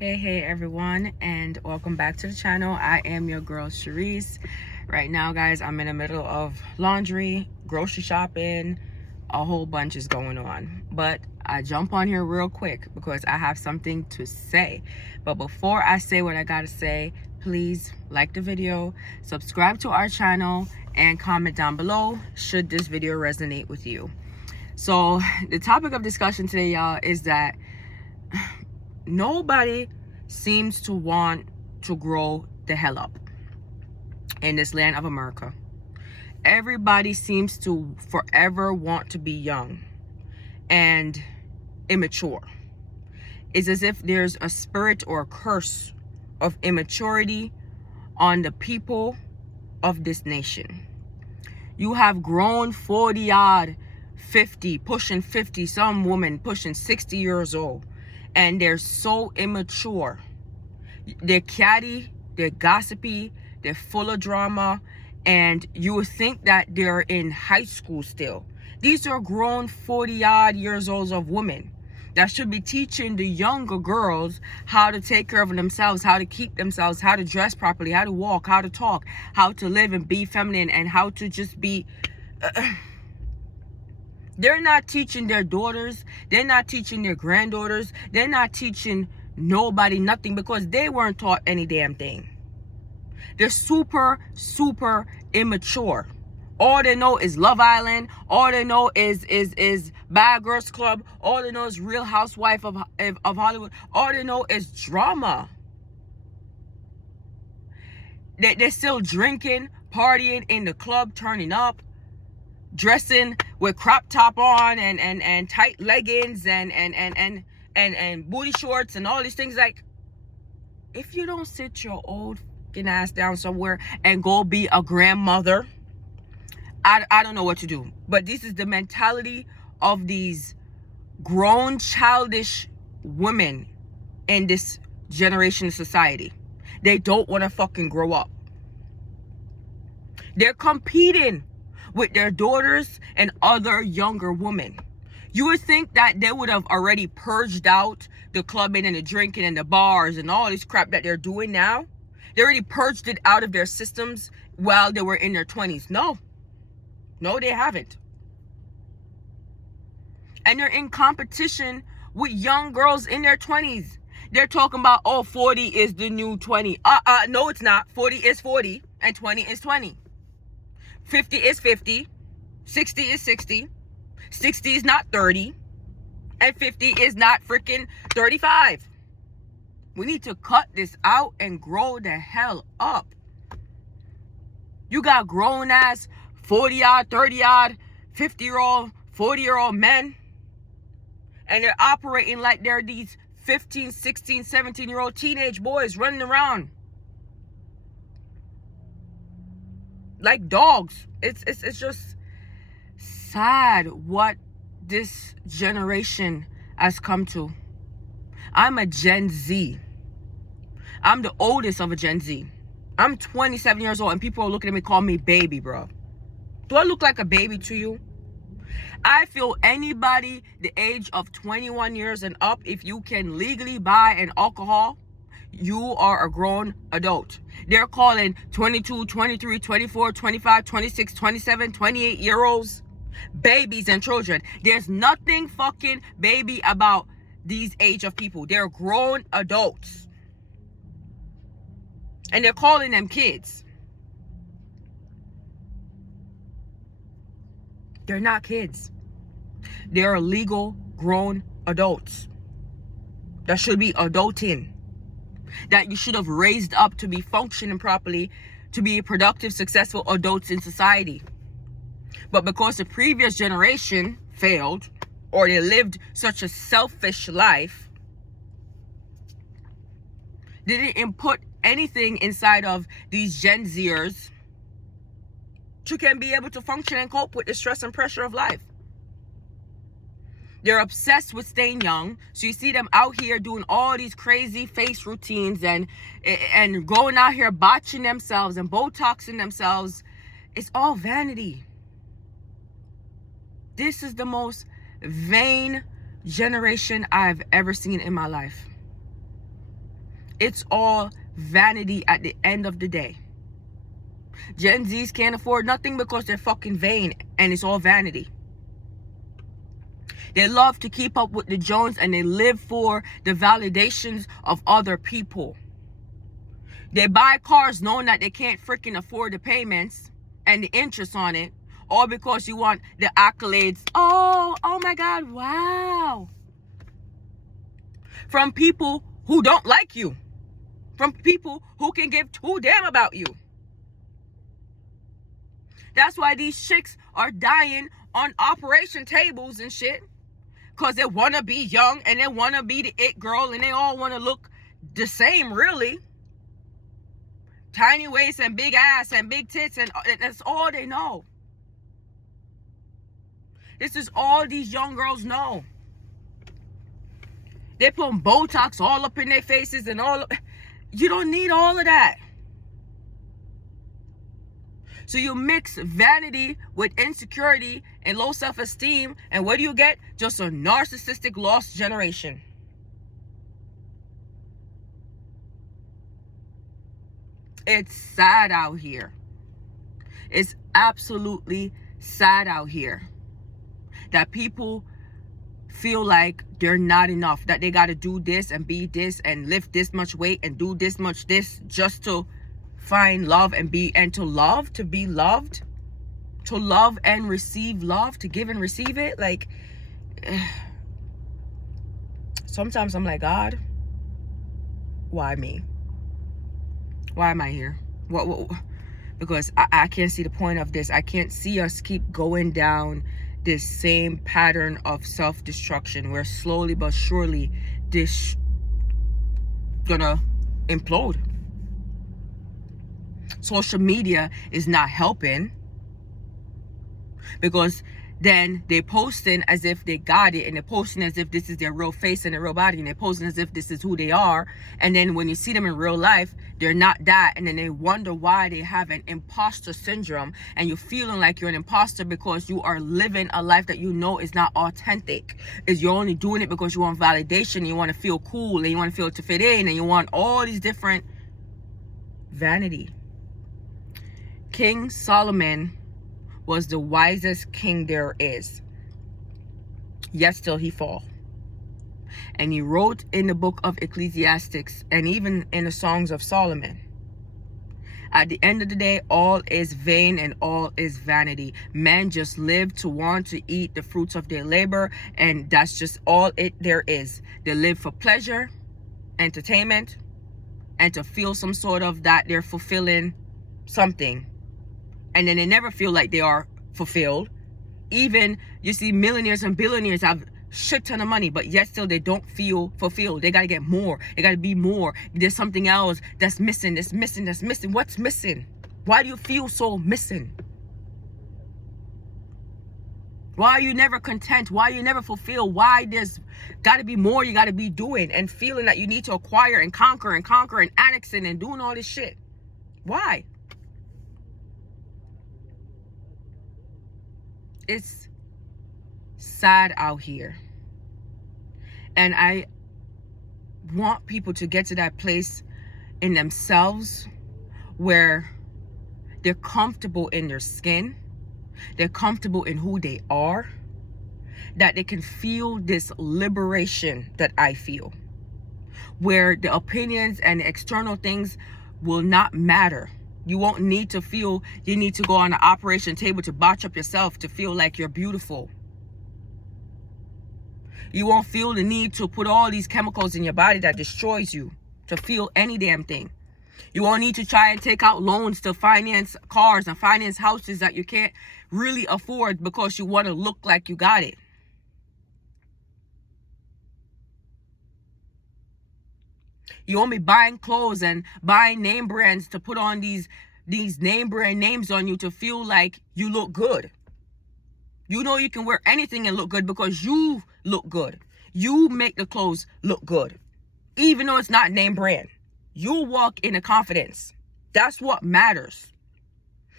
Hey everyone, and welcome back to the channel. I am your girl Sharice. Right now, guys, I'm in the middle of laundry, grocery shopping. A whole bunch is going on, but I jump on here real quick because I have something to say. But before I say what I gotta say, please like the video, subscribe to our channel, and comment down below should this video resonate with you. So the topic of discussion today, y'all, is that nobody seems to want to grow the hell up in this land of America. Everybody seems to forever want to be young and immature. It's as if there's a spirit or a curse of immaturity on the people of this nation. You have grown 40 odd, 50, pushing 50, some women pushing 60 years old, and they're so immature. They're catty, they're gossipy, they're full of drama, and you would think that they're in high school still. These are grown 40 odd years old of women that should be teaching the younger girls how to take care of themselves, how to keep themselves, how to dress properly, how to walk, how to talk, how to live and be feminine, and how to just be they're not teaching their daughters, they're not teaching their granddaughters, they're not teaching nobody nothing because they weren't taught any damn thing. They're super immature. All they know is Love Island. All they know is Bad Girls Club. All they know is Real Housewife of Hollywood. All they know is drama. They're still drinking, partying in the club, turning up, dressing with crop top on and tight leggings and booty shorts and all these things. Like, if you don't sit your old fucking ass down somewhere and go be a grandmother, I don't know what to do. But this is the mentality of these grown childish women in this generation of society. They don't want to fucking grow up. They're competing with their daughters and other younger women. You would think that they would have already purged out the clubbing and the drinking and the bars and all this crap that they're doing now. They already purged it out of their systems while they were in their 20s. No, they haven't. And they're in competition with young girls in their 20s. They're talking about, oh, 40 is the new 20. No, it's not. 40 is 40 and 20 is 20. 50 is 50. 60 is 60. 60 is not 30. And 50 is not freaking 35. We need to cut this out and grow the hell up. You got grown ass 40 odd, 30 odd, 50-year-old, 40-year-old men, and they're operating like they're these 15, 16, 17-year-old teenage boys running around like dogs. It's just sad what this generation has come to. I'm a Gen Z. I'm the oldest of a Gen Z. I'm 27 years old and people are looking at me, call me baby, bro. Do I look like a baby to you? I feel anybody the age of 21 years and up, if you can legally buy an alcohol, you are a grown adult. They're calling 22, 23, 24, 25, 26, 27, 28-year-olds babies and children. There's nothing fucking baby about these age of people. They're grown adults. And they're calling them kids. They're not kids. They're legal grown adults that should be adulting, that you should have raised up to be functioning properly, to be productive, successful adults in society. But because the previous generation failed, or they lived such a selfish life, they didn't input anything inside of these Gen Zers to can be able to function and cope with the stress and pressure of life. They're obsessed with staying young. So you see them out here doing all these crazy face routines and going out here botching themselves and Botoxing themselves. It's all vanity. This is the most vain generation I've ever seen in my life. It's all vanity at the end of the day. Gen Zs can't afford nothing because they're fucking vain, and it's all vanity. They love to keep up with the Jones, and they live for the validations of other people. They buy cars knowing that they can't freaking afford the payments and the interest on it, all because you want the accolades. Oh my God, wow. From people who don't like you. From people who can give two damn about you. That's why these chicks are dying on operation tables and shit. Because they want to be young and they want to be the it girl and they all want to look the same, really. Tiny waist and big ass and big tits, and that's all they know. This is all these young girls know. They put Botox all up in their faces and all. You don't need all of that. So you mix vanity with insecurity and low self-esteem, and what do you get? Just a narcissistic lost generation. It's sad out here. It's absolutely sad out here that people feel like they're not enough, that they got to do this and be this and lift this much weight and do this much this just to find love and be, and to love, to be loved, to love and receive love, to give and receive it. Like, sometimes I'm like, God, why me? Why am I here? What? Because I can't see the point of this. I can't see us keep going down this same pattern of self-destruction where slowly but surely this gonna implode. Social media is not helping, because then they posting as if they got it, and they're posting as if this is their real face and their real body, and they're posting as if this is who they are. And then when you see them in real life, they're not that, and then they wonder why they have an imposter syndrome, and you're feeling like you're an imposter because you are living a life that you know is not authentic. Is you're only doing it because you want validation, and you want to feel cool, and you want to feel to fit in, and you want all these different vanity. King Solomon was the wisest king there is, yet still he fall. And he wrote in the book of Ecclesiastes and even in the Songs of Solomon, at the end of the day, all is vain and all is vanity. Men just live to want to eat the fruits of their labor, and that's just all there is. They live for pleasure, entertainment, and to feel some sort of that they're fulfilling something. And then they never feel like they are fulfilled. Even you see millionaires and billionaires have shit ton of money, but yet still they don't feel fulfilled. They got to get more. They got to be more. There's something else that's missing. That's missing. That's missing. What's missing? Why do you feel so missing? Why are you never content? Why are you never fulfilled? Why there's got to be more you got to be doing and feeling that you need to acquire and conquer and annexing and doing all this shit? Why? It's sad out here. And I want people to get to that place in themselves where they're comfortable in their skin, they're comfortable in who they are, that they can feel this liberation that I feel, where the opinions and the external things will not matter. You won't need to feel you need to go on an operation table to botch up yourself to feel like you're beautiful. You won't feel the need to put all these chemicals in your body that destroys you to feel any damn thing. You won't need to try and take out loans to finance cars and finance houses that you can't really afford because you want to look like you got it. You won't be buying clothes and buying name brands to put on these name brand names on you to feel like you look good. You know you can wear anything and look good because you look good. You make the clothes look good. Even though it's not name brand. You walk in a confidence. That's what matters.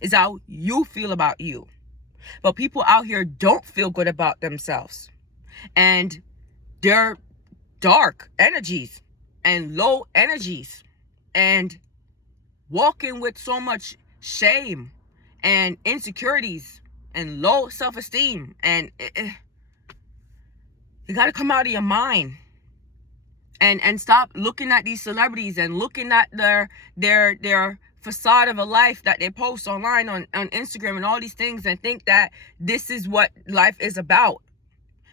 Is how you feel about you. But people out here don't feel good about themselves. And they're dark energies. and low energies and walking with so much shame and insecurities and low self-esteem. And you got to come out of your mind and stop looking at these celebrities and looking at their facade of a life that they post online on Instagram and all these things, and think that this is what life is about.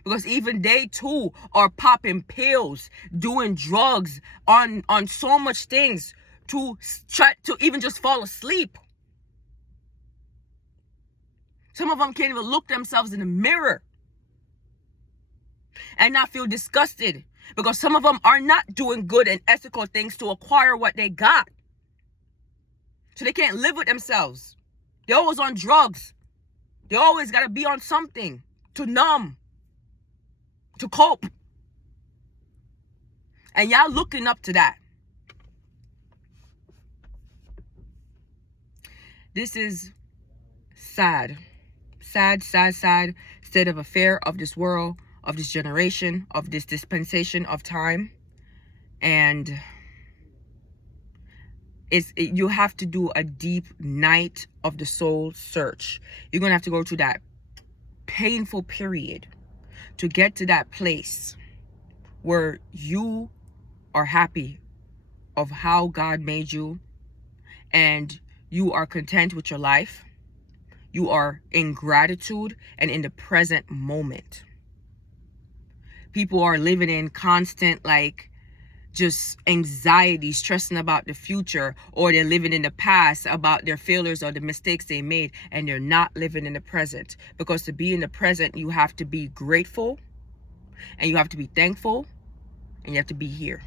Because even they too are popping pills, doing drugs, on so much things to try to even just fall asleep. Some of them can't even look themselves in the mirror and not feel disgusted, because some of them are not doing good and ethical things to acquire what they got. So they can't live with themselves. They're always on drugs. They always got to be on something to numb, to cope. And y'all looking up to that. This is sad. Sad state of affair of this world, of this generation, of this dispensation of time. And you have to do a deep night of the soul search. You're going to have to go through that painful period to get to that place where you are happy of how God made you, and you are content with your life. You are in gratitude and in the present moment. People are living in constant, just anxiety, stressing about the future, or they're living in the past about their failures or the mistakes they made, and they're not living in the present. Because to be in the present, you have to be grateful, and you have to be thankful, and you have to be here.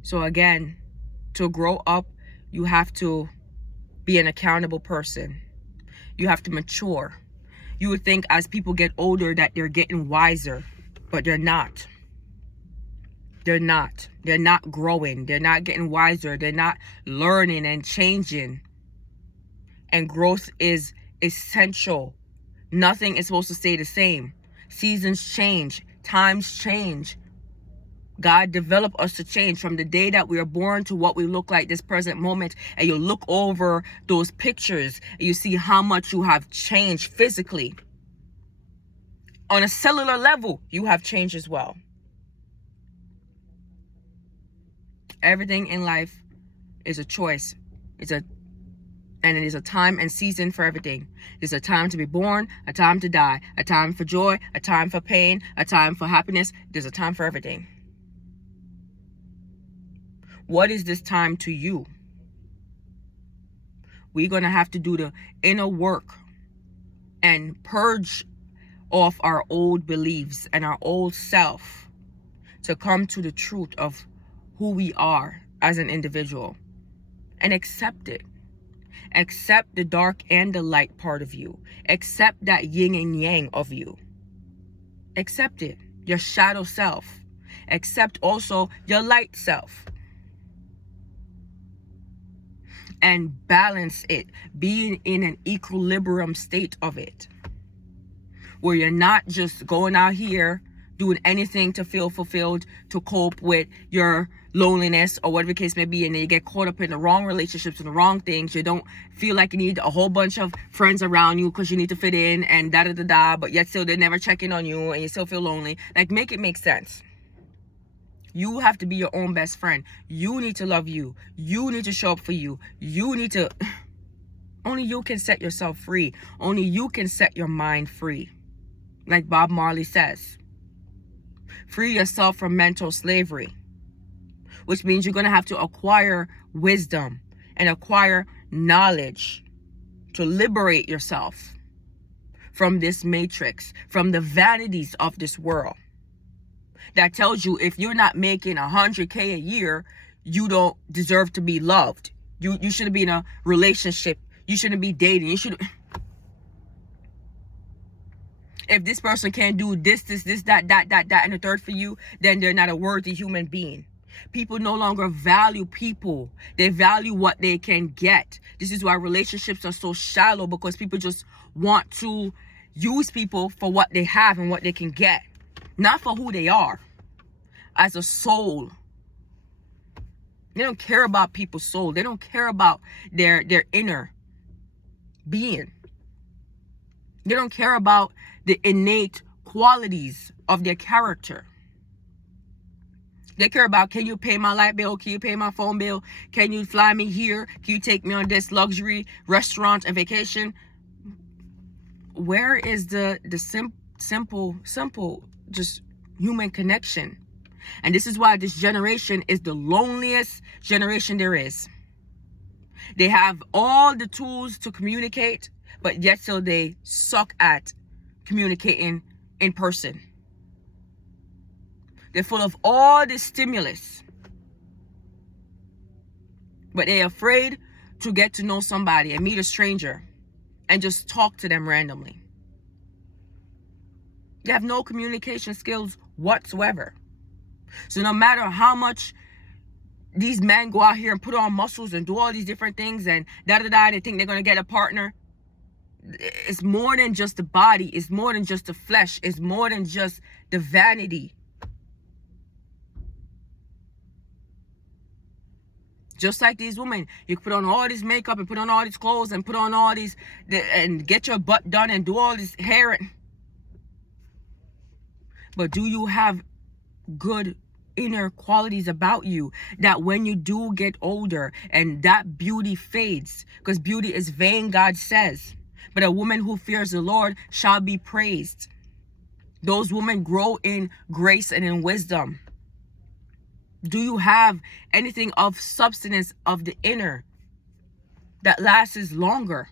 So again, to grow up, you have to be an accountable person. You have to mature. You would think as people get older that they're getting wiser, but they're not. They're not. They're not growing. They're not getting wiser. They're not learning and changing. And growth is essential. Nothing is supposed to stay the same. Seasons change. Times change. God developed us to change from the day that we are born to what we look like this present moment. And you look over those pictures and you see how much you have changed physically. On a cellular level, you have changed as well. Everything in life is a choice. And it is a time and season for everything. There's a time to be born, a time to die, a time for joy, a time for pain, a time for happiness. There's a time for everything. What is this time to you? We're going to have to do the inner work and purge off our old beliefs and our old self to come to the truth of who we are as an individual, and accept it. Accept the dark and the light part of you. Accept that yin and yang of you. Accept it, your shadow self. Accept also your light self. And balance it, being in an equilibrium state of it, where you're not just going out here doing anything to feel fulfilled, to cope with your loneliness or whatever the case may be, and then you get caught up in the wrong relationships and the wrong things. You don't feel like you need a whole bunch of friends around you because you need to fit in and da-da-da-da, but yet still they're never checking on you and you still feel lonely. Make it make sense. You have to be your own best friend. You need to love you. You need to show up for you. You need to... Only you can set yourself free. Only you can set your mind free. Like Bob Marley says. Free yourself from mental slavery. Which means you're going to have to acquire wisdom and acquire knowledge to liberate yourself from this matrix, from the vanities of this world. That tells you if you're not making $100K a year, you don't deserve to be loved. You shouldn't be in a relationship. You shouldn't be dating. You should. If this person can't do this, that, and the third for you, then they're not a worthy human being. People no longer value people. They value what they can get. This is why relationships are so shallow, because people just want to use people for what they have and what they can get, not for who they are as a soul. They don't care about people's soul. They don't care about their inner being. They don't care about the innate qualities of their character. They care about, can you pay my light bill? Can you pay my phone bill? Can you fly me here? Can you take me on this luxury restaurant and vacation? Where is the simple, just human connection? And this is why this generation is the loneliest generation there is. They have all the tools to communicate, but yet still they suck at communicating in person. They're full of all this stimulus, but they're afraid to get to know somebody and meet a stranger and just talk to them randomly. They have no communication skills whatsoever. So no matter how much these men go out here and put on muscles and do all these different things and they think they're going to get a partner, it's more than just the body. It's more than just the flesh. It's more than just the vanity. Just like these women, you put on all this makeup and put on all these clothes and put on all these, and get your butt done and do all this hair. But do you have good inner qualities about you that when you do get older and that beauty fades? Because beauty is vain, God says. But a woman who fears the Lord shall be praised. Those women grow in grace and in wisdom. Do you have anything of substance of the inner that lasts longer?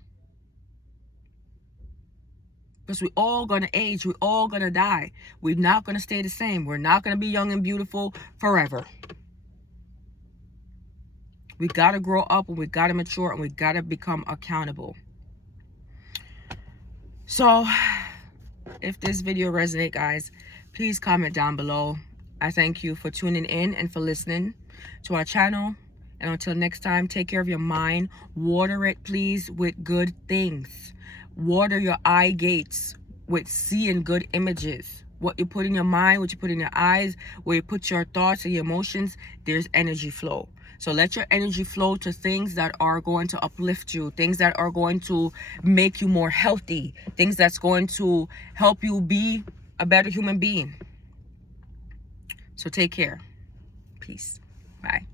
Because we're all going to age. We're all going to die. We're not going to stay the same. We're not going to be young and beautiful forever. We got to grow up and we got to mature and we got to become accountable. So, if this video resonates, guys, please comment down below. I thank you for tuning in and for listening to our channel. And until next time, take care of your mind. Water it, please, with good things. Water your eye gates with seeing good images. What you put in your mind, what you put in your eyes, where you put your thoughts and your emotions, there's energy flow. So let your energy flow to things that are going to uplift you, things that are going to make you more healthy, things that's going to help you be a better human being. So take care. Peace. Bye.